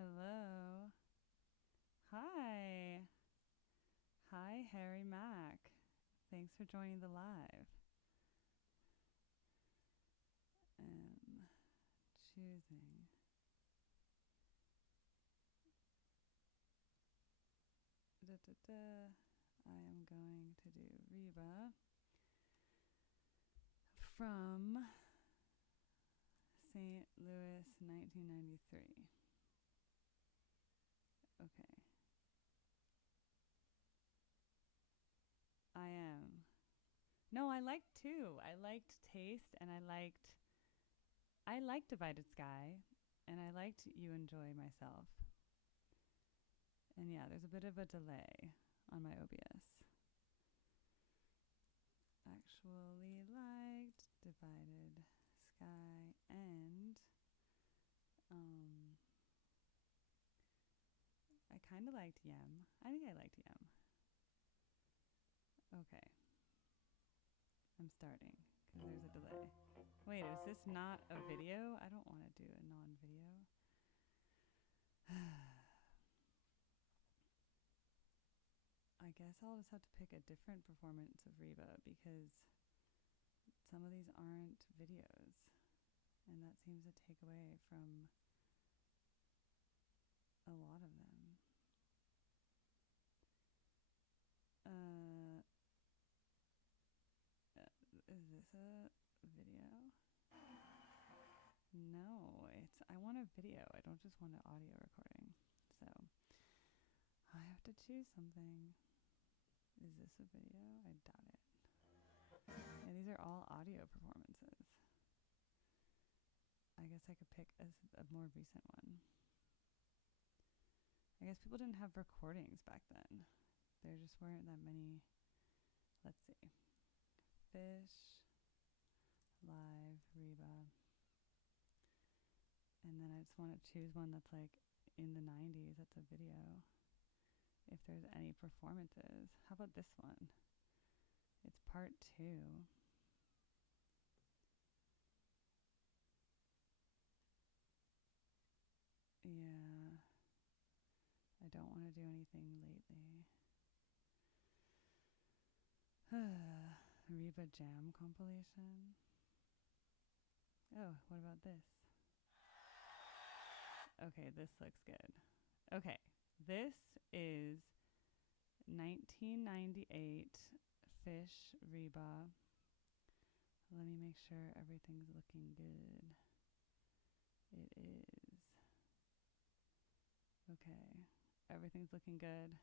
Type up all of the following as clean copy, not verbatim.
Hello. Hi. Hi, Harry Mack. Thanks for joining the live. Choosing. I am going to do Reba from St. Louis, 1993. Okay. I am. No, I liked two. I liked Taste, and I liked Divided Sky, and I liked You Enjoy Myself. And yeah, there's a bit of a delay on my OBS. Actually liked Divided Sky and I kind of liked Yem. I think I liked Yem. Okay. I'm starting because there's a delay. Wait, is this not a video? I don't want to do a non-video. I guess I'll just have to pick a different performance of Reba because some of these aren't videos. And that seems to take away from a lot of them. Is this a video? No, I want a video. I don't just want an audio recording. So I have to choose something. Is this a video? I doubt it. Yeah, these are all audio performances. I guess I could pick a more recent one. I guess people didn't have recordings back then. There just weren't that many. Let's see. Phish, live, Reba. And then I just want to choose one that's like in the 90s. That's a video. If there's any performances. How about this one? It's part 2. Yeah. I don't want to do anything lately. Reba Jam compilation. Oh, what about this? Okay, this looks good. Okay, this is 1998 Phish Reba. Let me make sure everything's looking good. It is. Okay, everything's looking good.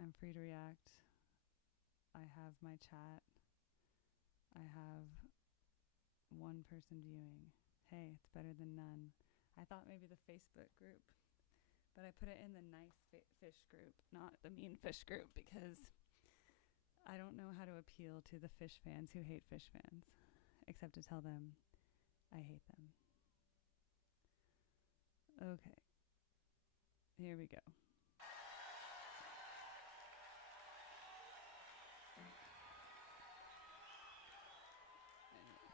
I'm free to react. I have my chat. I have one person viewing. Hey, it's better than none. I thought maybe the Facebook group, but I put it in the nice Phish group, not the mean Phish group, because I don't know how to appeal to the Phish fans who hate Phish fans, except to tell them I hate them. Okay. Here we go.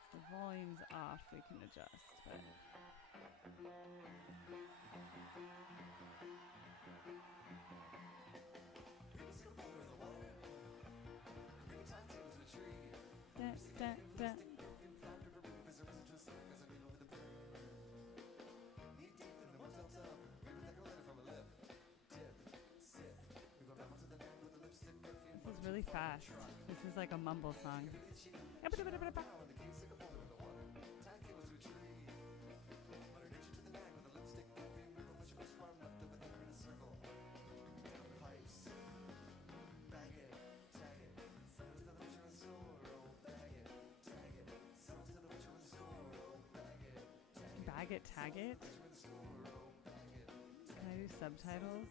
If the volume's off, we can adjust, but This is really fast. This is like a mumble song. Bag it, tag it. Can I do subtitles?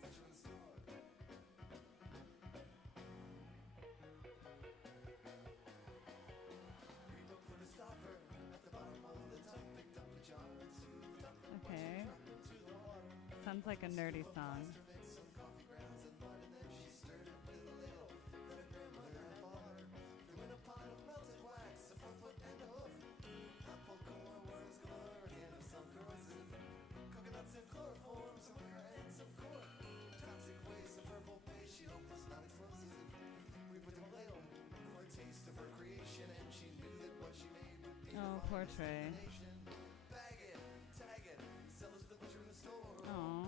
Okay. Sounds like a nerdy song. Coconuts and chloroform, some Poor Trey. Aww.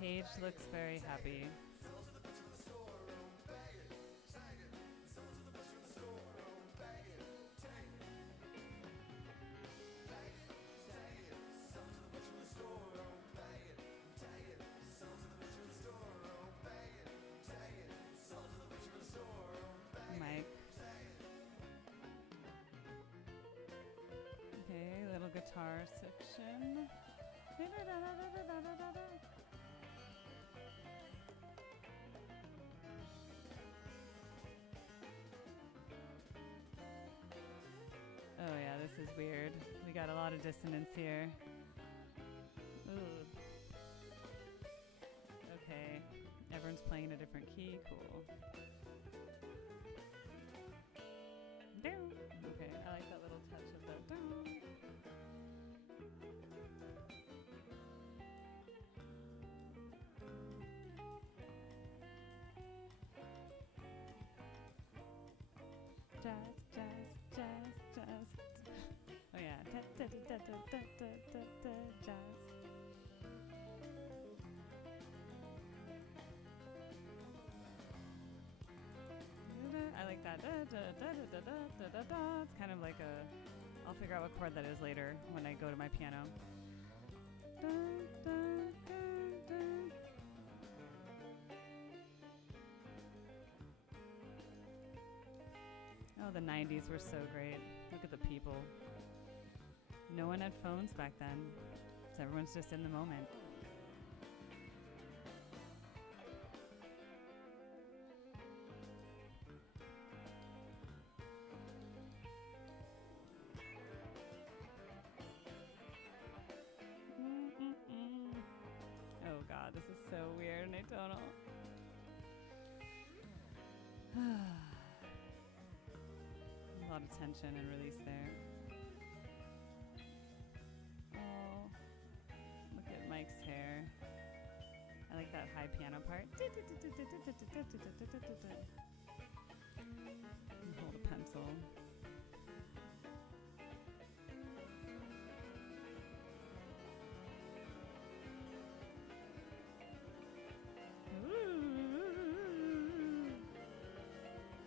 Page looks very happy. Mike. Okay, little guitar section. Oh yeah, this is weird. We got a lot of dissonance here. Ooh. Okay, everyone's playing a different key. Cool. Okay, I like that little touch of the down. Jazz, jazz, jazz, jazz. Oh yeah, da da da da da da da da jazz. I like that. Da da da da da da da da. It's kind of like a. I'll figure out what chord that is later when I go to my piano. Da, da, da, da. Oh, the 90s were so great. Look at the people. No one had phones back then, so everyone's just in the moment. Oh God, this is so weird and atonal. A lot of tension and release there. Oh, look at Mike's hair. I like that high piano part. Hold a pencil.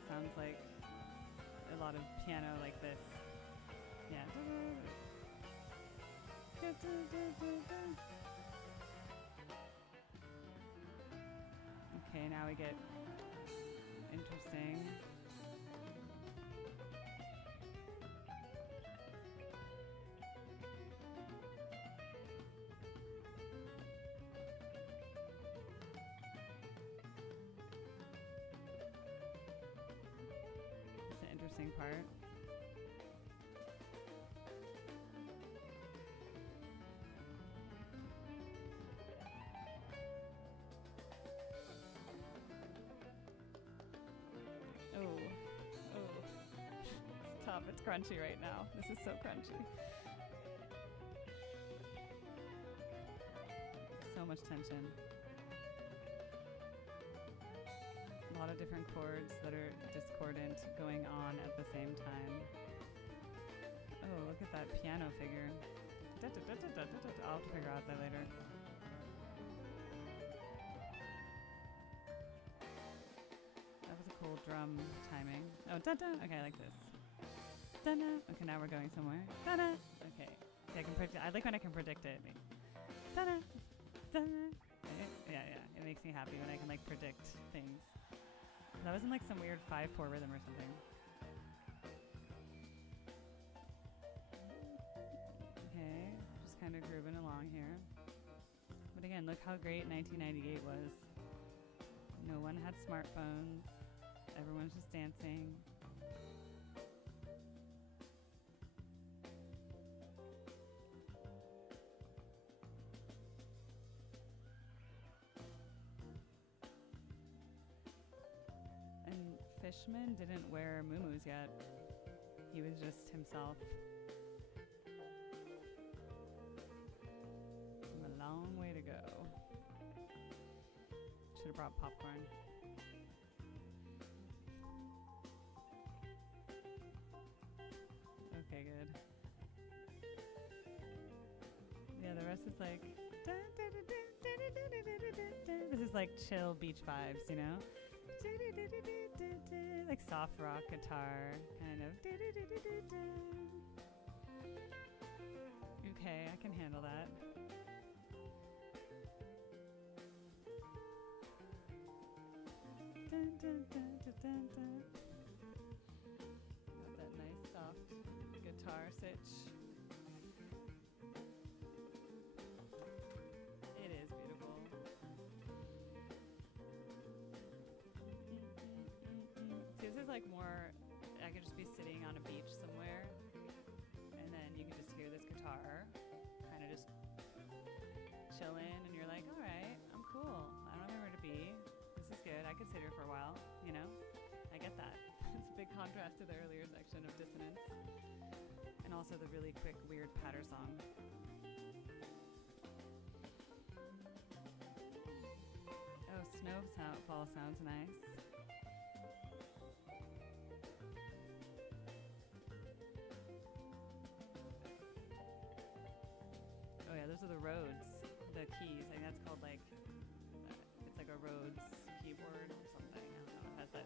Sounds like a lot of piano like this. Yeah. Okay, now we get interesting. It's an interesting part. It's crunchy right now. This is so crunchy. So much tension. A lot of different chords that are discordant going on at the same time. Oh, look at that piano figure. I'll have to figure out that later. That was a cool drum timing. Oh, da-da. Okay, I like this. Da-da. Okay, now we're going somewhere. Da-da. Okay. I can predict. I like when I can predict it. Da-da. Da-da. Yeah. It makes me happy when I can like predict things. That was in like some weird 5/4 rhythm or something. Okay, just kind of grooving along here. But again, look how great 1998 was. No one had smartphones. Everyone's just dancing. Fishman didn't wear muumuus yet. He was just himself. should have brought popcorn. Okay, good. Yeah, the rest is like... This is like chill beach vibes, you know? Like soft rock guitar, kind of. Okay, I can handle that. Got that nice soft guitar sitch. It is beautiful. See, this is like more, I could just be sitting on a beach somewhere, and then you can just hear this guitar kind of just chilling, and you're like, all right, I'm cool. I don't know where to be. This is good. I could sit here for a while, you know? I get that. It's a big contrast to the earlier section of dissonance. And also the really quick, weird patter song. Oh, snowfall sounds nice. Oh yeah, those are the Rhodes, the keys. I think that's called like, it's like a Rhodes keyboard or something. I don't know. It has that.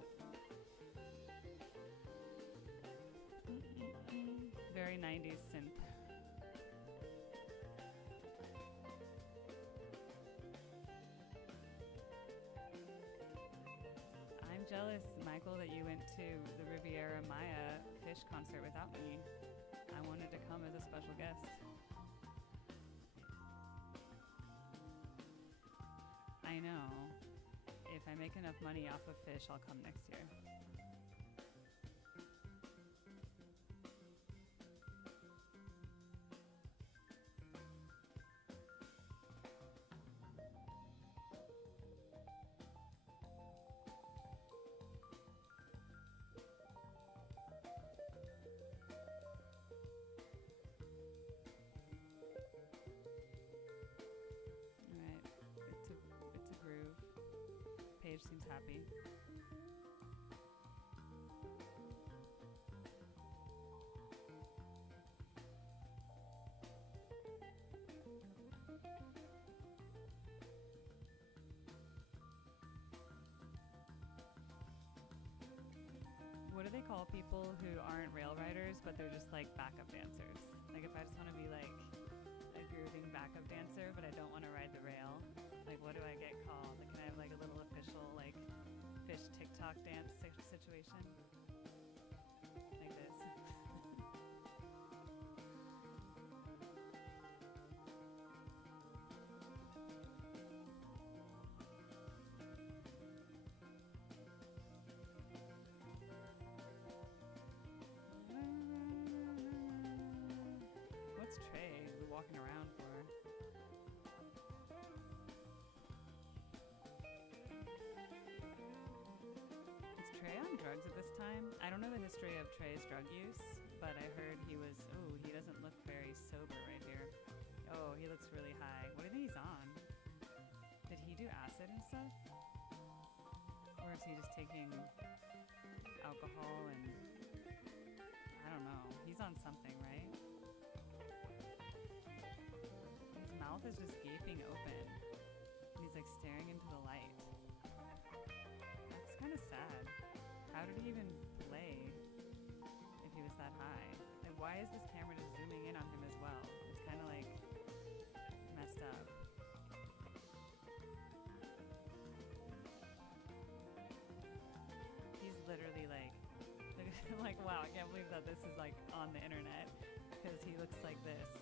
Very 90s synth. I'm jealous, Michael, that you went to the Riviera Maya Phish concert without me. I wanted to come as a special guest. I know. If I make enough money off of Phish, I'll come next year. Page seems happy. What do they call people who aren't rail riders, but they're just like backup dancers? Like if I just want to be like a grooving backup dancer, but I don't want to ride the rail, like what do I get called? Like, can I have like a little official like Phish TikTok dance situation? Like this. What's Trey walking around for? Drugs at this time. I don't know the history of Trey's drug use, but I heard he was, he doesn't look very sober right here. Oh, he looks really high. What do you think he's on? Did he do acid and stuff? Or is he just taking alcohol and, I don't know. He's on something, right? His mouth is just gaping open. He's like staring into the light. That's kind of sad. How did he even play if he was that high? Like, why is this camera just zooming in on him as well? It's kind of like messed up. He's literally like, like, wow, I can't believe that this is like on the internet because he looks like this.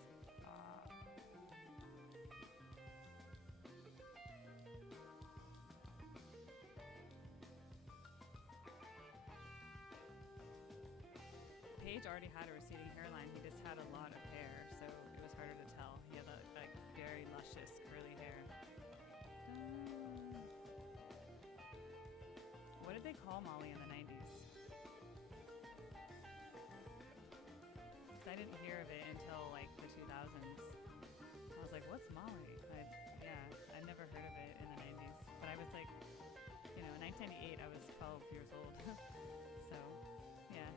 Page already had a receding hairline. He just had a lot of hair, so it was harder to tell. He had like very luscious curly hair. What did they call Molly in the 90s? Because I didn't hear of it until like the 2000s. I was like, what's Molly? I'd never heard of it in the 90s. But I was like 1998. I was 12 years old. So, yeah.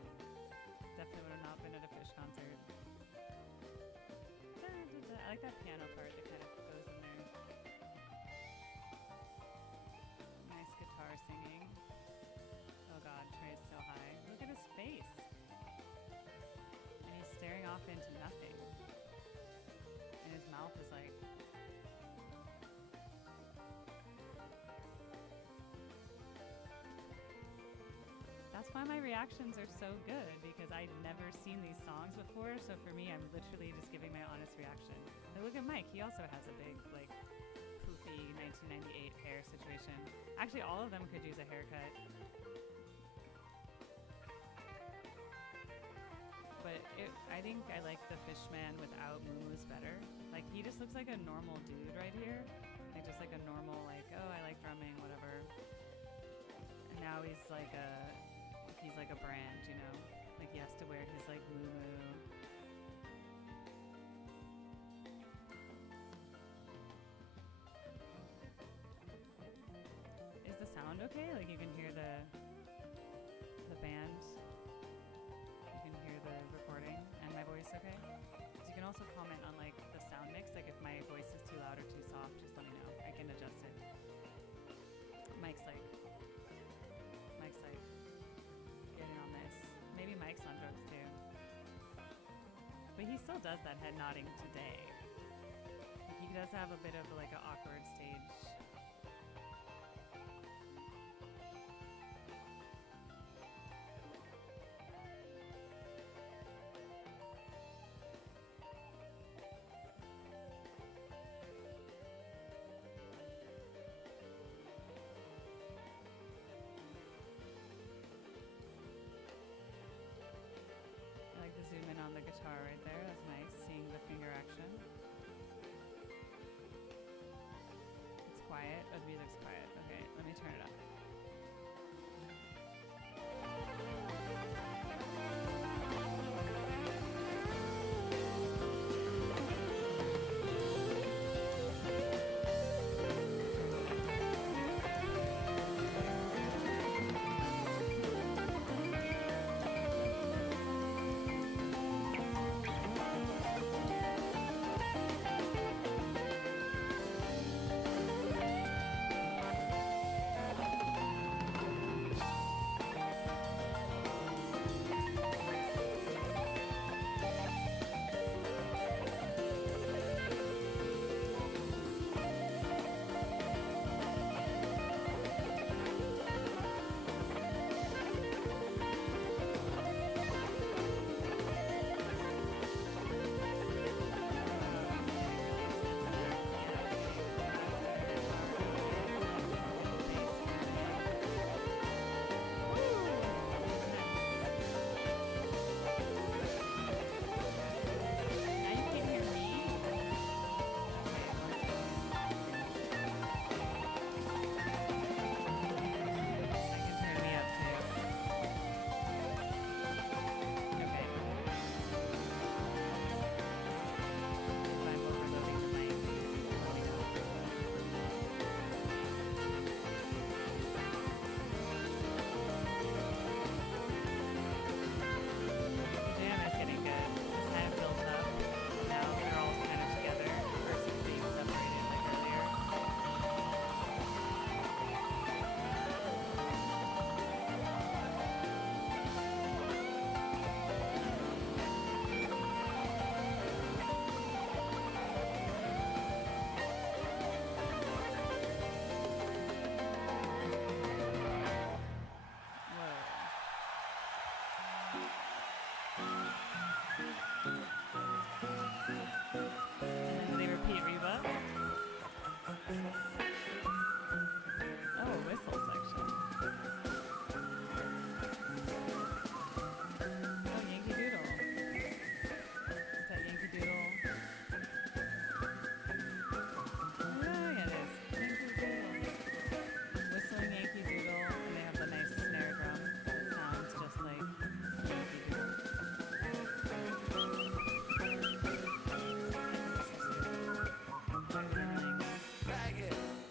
Definitely would have not been at a Phish concert. I like that piano part that kind of goes in there. Nice guitar singing. Oh god, Trey's so high. Look at his face. And he's staring off into nothing. And his mouth is like... That's why my reactions are so good, because I'd never seen these songs before, so for me, I'm literally just giving my honest reaction. And look at Mike, he also has a big, like, poofy 1998 hair situation. Actually, all of them could use a haircut. But I think I like the Fishman without moves better. Like, he just looks like a normal dude right here. Like, just like a normal, like, oh, I like drumming, whatever. And now he's like a brand, you know? Like, he has to wear his, like, moo-moo. Is the sound okay? Like, you can hear the band? You can hear the recording? And my voice okay? So you can also comment on, like, the sound mix. Like, if my voice is too loud or too soft, just let me know. I can adjust it. Mike's like, getting on this. Maybe Mike's on drugs too. But he still does that head nodding today. Like, he does have a bit of like an awkward stage. Zoom in on the guitar right there. That's nice, seeing the finger action. It's quiet. Oh, the music's quiet. Okay, let me turn it up.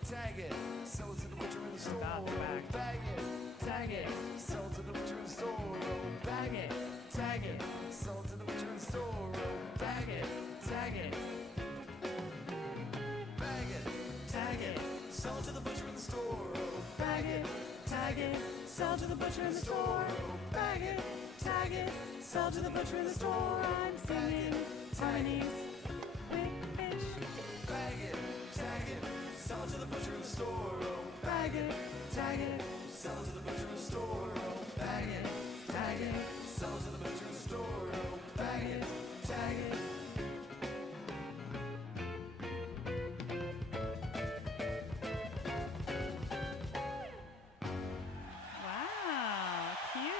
Tag it, sell it to the butcher in the store. Bag it, bag it, sold to the butcher in the store, oh, bag it, tag it, sold to the butcher in the store, oh, bag it, tag it. Bag it, tag it, sold to the butcher in the store, oh, bag it, tag it, sold to the butcher in the store, oh, bag it, tag it, sold to the butcher in the store. I'm singing harmonies with Phish. Bag it, tag it, sold to the butcher in the store, oh, bag it, tag it, sold to the butcher in the store, oh, bag it, tag it, sold to the butcher in the store, oh, bag it, tag it. Wow, cute.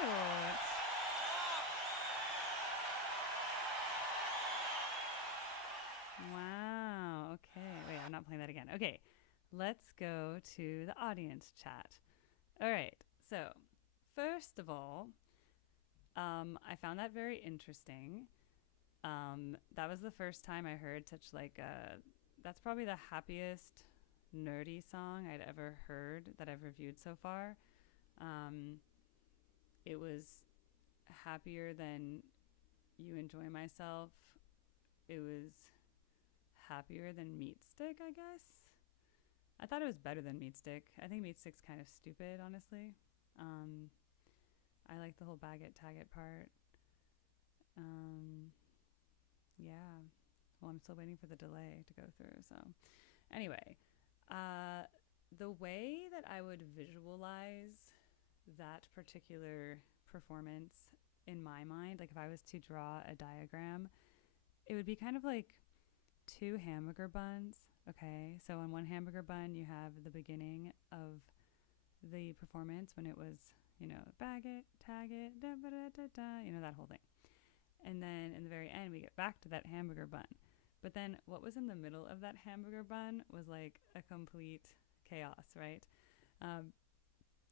Wow, okay. Wait, I'm not playing that again. Okay, let's go to the audience chat. All right, so first of all, I found that very interesting. That was the first time I heard such like that's probably the happiest nerdy song I'd ever heard that I've reviewed so far. It was happier than You Enjoy Myself. It was happier than Meat Stick, I guess. I thought it was better than Meat Stick. I think Meat Stick's kind of stupid, honestly. I like the whole bag it, tag it part. Yeah. Well, I'm still waiting for the delay to go through. So anyway, the way that I would visualize that particular performance in my mind, like if I was to draw a diagram, it would be kind of like two hamburger buns. Okay, so on one hamburger bun you have the beginning of the performance when it was, bag it, tag it, da ba da da da, that whole thing. And then in the very end we get back to that hamburger bun. But then what was in the middle of that hamburger bun was like a complete chaos, right?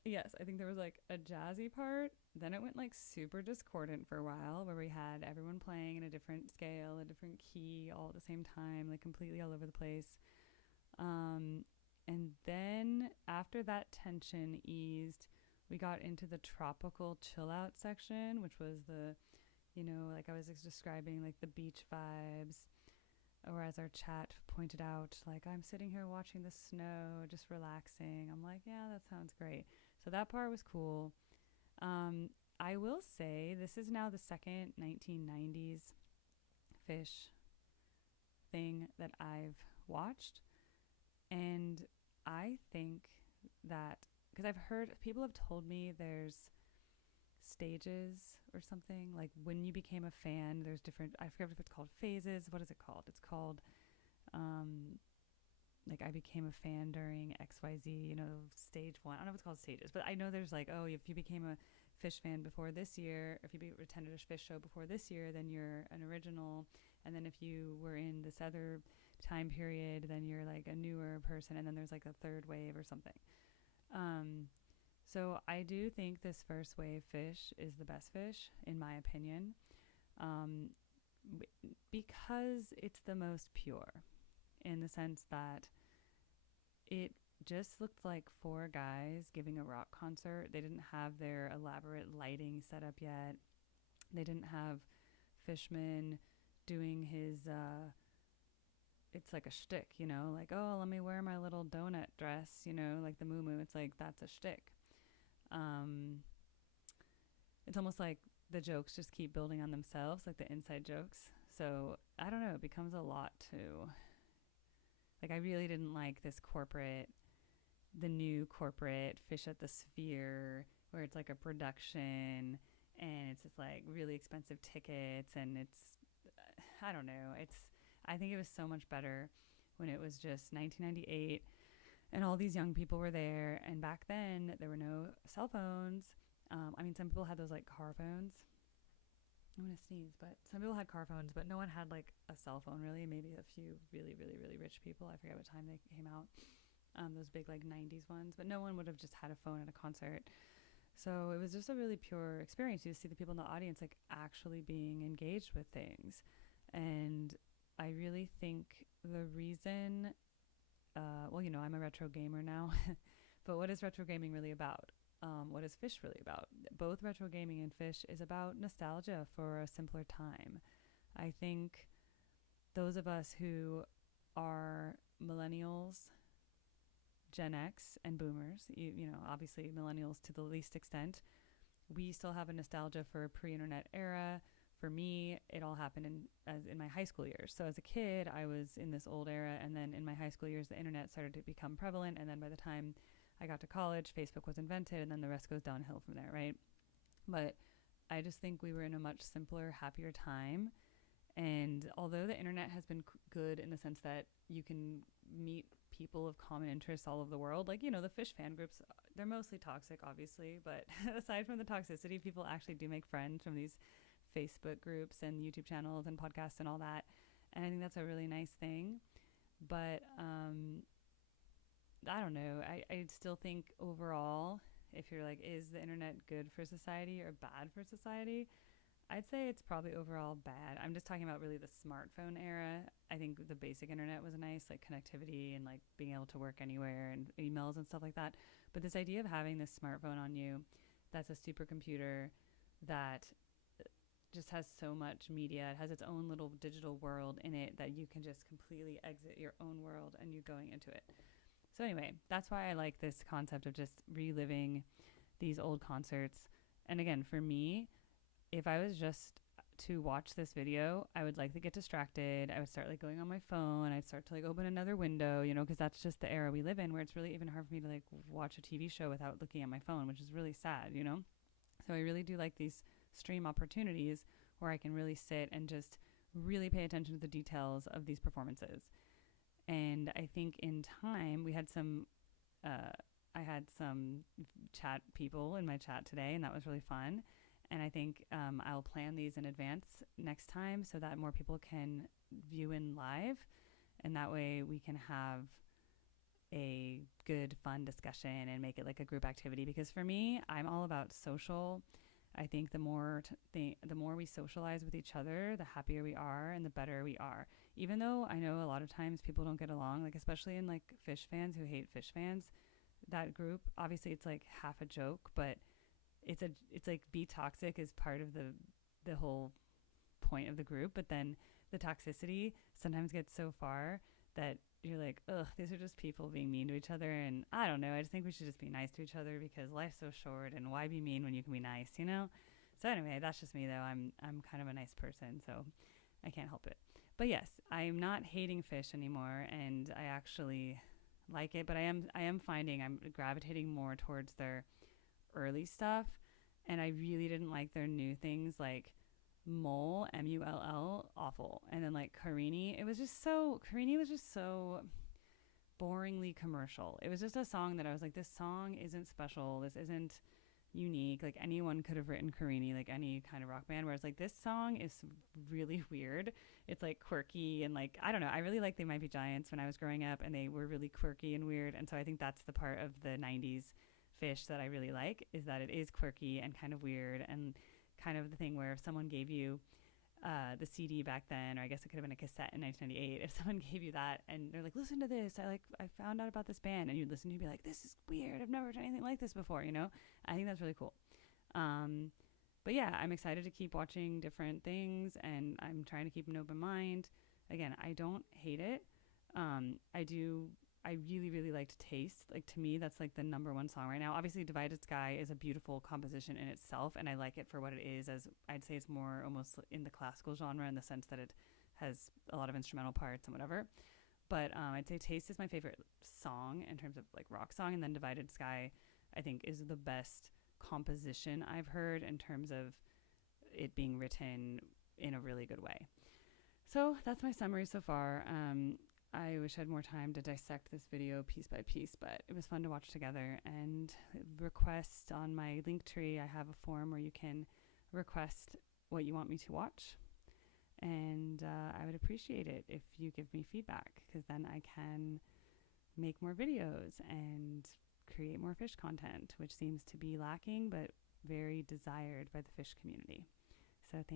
Yes, I think there was like a jazzy part. Then it went like super discordant for a while where we had everyone playing in a different scale, a different key all at the same time, like completely all over the place. And then after that tension eased, we got into the tropical chill out section, which was the, like I was describing, like the beach vibes. Or as our chat pointed out, like, I'm sitting here watching the snow, just relaxing. I'm like, yeah, that sounds great. So that part was cool. I will say this is now the second 1990s Phish thing that I've watched. And I think that, because I've heard, people have told me there's stages or something, like when you became a fan, there's different, I forget if it's called phases. What is it called? It's called, like I became a fan during XYZ, stage one. I don't know if it's called stages, but I know there's like, oh, if you became a Phish fan before this year, if you attended a Phish show before this year, then you're an original. And then if you were in this other time period, then you're like a newer person. And then there's like a third wave or something. So I do think this first wave Phish is the best Phish, in my opinion, because it's the most pure, in the sense that it just looked like four guys giving a rock concert. They didn't have their elaborate lighting set up yet. They didn't have Fishman doing his, it's like a shtick, like, oh, let me wear my little donut dress, like the moo-moo. It's like, that's a shtick. It's almost like the jokes just keep building on themselves, like the inside jokes. So I don't know, it becomes a lot too. Like I really didn't like this the new corporate Phish at the Sphere, where it's like a production and it's just like really expensive tickets, and it's, I don't know, I think it was so much better when it was just 1998 and all these young people were there. And back then there were no cell phones. Some people had those like car phones. I'm going to sneeze, but some people had car phones, but no one had like a cell phone really. Maybe a few really, really, really rich people. I forget what time they came out. Those big like 90s ones, but no one would have just had a phone at a concert. So it was just a really pure experience. You see the people in the audience like actually being engaged with things. And I really think the reason, I'm a retro gamer now, but what is retro gaming really about? what is Phish really about? Both retro gaming and Phish is about nostalgia for a simpler time. I think those of us who are millennials, Gen X, and boomers, you know, obviously millennials to the least extent, we still have a nostalgia for a pre-internet era. For me, it all happened in my high school years. So as a kid, I was in this old era, and then in my high school years, the internet started to become prevalent, and then by the time I got to college, Facebook was invented, and then the rest goes downhill from there, right? But I just think we were in a much simpler, happier time. And although the internet has been good in the sense that you can meet people of common interests all over the world, like, you know, the Phish fan groups, they're mostly toxic, obviously, but aside from the toxicity, people actually do make friends from these Facebook groups and YouTube channels and podcasts and all that. And I think that's a really nice thing. But I don't know. I still think overall, if you're like, is the internet good for society or bad for society? I'd say it's probably overall bad. I'm just talking about really the smartphone era. I think the basic internet was nice, like connectivity and like being able to work anywhere and emails and stuff like that. But this idea of having this smartphone on you that's a supercomputer that just has so much media, it has its own little digital world in it that you can just completely exit your own world and you're going into it. So anyway, that's why I like this concept of just reliving these old concerts. And again, for me, if I was just to watch this video, I would like to get distracted. I would start like going on my phone. I'd start to like open another window, you know, because that's just the era we live in, where it's really even hard for me to like watch a TV show without looking at my phone, which is really sad, you know? So I really do like these stream opportunities where I can really sit and just really pay attention to the details of these performances. And I think in time we had some, I had some chat people in my chat today, and that was really fun. And I think I'll plan these in advance next time so that more people can view in live. And that way we can have a good, fun discussion and make it like a group activity. Because for me, I'm all about social. I think the more we socialize with each other, the happier we are and the better we are. Even though I know a lot of times people don't get along, like especially in like Phish fans who hate Phish fans, that group, obviously it's like half a joke, but it's like be toxic is part of the whole point of the group. But then the toxicity sometimes gets so far that you're like, ugh, these are just people being mean to each other. And I don't know, I just think we should just be nice to each other because life's so short, and why be mean when you can be nice, you know? So anyway, that's just me though. I'm kind of a nice person, so I can't help it. But yes, I'm not hating Phish anymore, and I actually like it, but I am finding I'm gravitating more towards their early stuff, and I really didn't like their new things like Mull, Mull, awful. And then like Carini was just so boringly commercial. It was just a song that I was like, this song isn't special, this isn't unique, like anyone could have written Carini, like any kind of rock band, whereas like this song is really weird. It's like quirky and like, I don't know, I really like They Might Be Giants when I was growing up, and they were really quirky and weird. And so I think that's the part of the 90s Phish that I really like, is that it is quirky and kind of weird, and kind of the thing where if someone gave you the CD back then, or I guess it could have been a cassette in 1998, if someone gave you that and they're like, listen to this, I found out about this band, and you'd listen, you'd be like, this is weird, I've never heard anything like this before, you know? I think that's really cool. But yeah, I'm excited to keep watching different things, and I'm trying to keep an open mind. Again, I don't hate it. I really, really liked Taste. Like, to me, that's like the number one song right now. Obviously, Divided Sky is a beautiful composition in itself, and I like it for what it is. As I'd say, it's more almost in the classical genre in the sense that it has a lot of instrumental parts and whatever. But I'd say Taste is my favorite song in terms of like rock song, and then Divided Sky, I think, is the best composition I've heard in terms of it being written in a really good way. So that's my summary so far. I wish I had more time to dissect this video piece by piece, but it was fun to watch together. And request on my Linktree, I have a form where you can request what you want me to watch. And I would appreciate it if you give me feedback, because then I can make more videos and create more Phish content, which seems to be lacking, but very desired by the Phish community. So thank